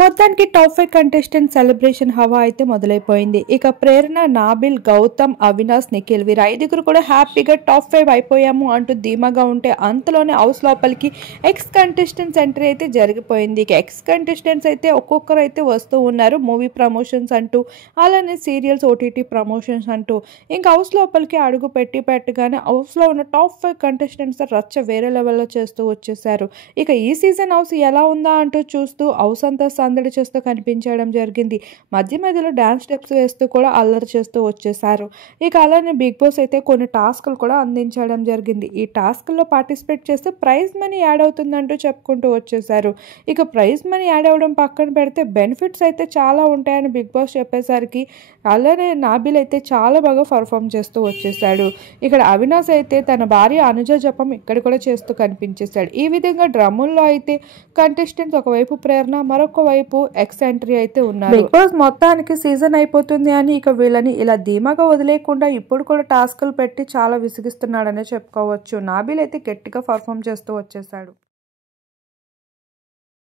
మొత్తానికి top 5 contestant celebration హవా అయితే మొదలైపోయింది. ఇక ప్రేరణ, నాబిల్, గౌతమ్, అవినాష్, నిఖిల్ వీరు ఐదుగురు కూడా హ్యాపీగా టాప్ 5 అయిపోయాము అంటూ ధీమాగా ఉంటే అంతలోనే హౌస్ లోపలికి ఎక్స్ కంటెస్టెంట్స్ ఎంట్రీ అయితే జరిగిపోయింది. ఇక ఎక్స్ కంటెస్టెంట్స్ అయితే ఒక్కొక్కరు అయితే వస్తూ ఉన్నారు. మూవీ ప్రమోషన్స్ అంటూ, అలానే సీరియల్స్ ఓటీటీ ప్రమోషన్స్ అంటూ. ఇంకా హౌస్ లోపలికి అడుగు పెట్టగానే హౌస్లో ఉన్న టాప్ 5 కంటెస్టెంట్స్ రచ్చ వేరే లెవెల్లో చేస్తూ వచ్చేసారు. ఇక ఈ సీజన్ హౌస్ ఎలా ఉందా అంటూ చూస్తూ హౌస్ అంతా సందడి చేస్తూ కనిపించడం జరిగింది. మధ్యలో డాన్స్ స్టెప్స్ వేస్తూ కూడా అల్లరి చేస్తూ వచ్చేసారు. ఇక అలానే బిగ్ బాస్ అయితే కొన్ని టాస్క్లు కూడా అందించడం జరిగింది. ఈ టాస్క్లో పార్టిసిపేట్ చేస్తే ప్రైజ్ మనీ యాడ్ అవుతుందంటూ చెప్పుకుంటూ వచ్చేసారు. ఇక ప్రైజ్ మనీ యాడ్ అవ్వడం పక్కన పెడితే బెనిఫిట్స్ అయితే చాలా ఉంటాయని బిగ్ బాస్ చెప్పేసరికి అలానే నాబిల్ అయితే చాలా బాగా పర్ఫామ్ చేస్తూ వచ్చేసాడు. ఇక్కడ అవినాష్ అయితే తన భార్య అనుజ జపం ఇక్కడ కూడా చేస్తూ కనిపించేశాడు. ఈ విధంగా డ్రమ్ముల్లో అయితే కంటెస్టెంట్స్ ఒకవైపు ప్రేరణ, మరొక వైపు ఎక్స్ ఎంట్రీ అయితే ఉన్నారు. బిగ్ బాస్ మొత్తానికి సీజన్ అయిపోతుంది అని ఇక వీళ్ళని ఇలా ధీమాగా వదిలేయకుండా ఇప్పుడు కూడా టాస్కులు పెట్టి చాలా విసిగిస్తున్నాడనే చెప్పుకోవచ్చు. నాబిల్ అయితే గట్టిగా పర్ఫామ్ చేస్తూ వచ్చేసాడు.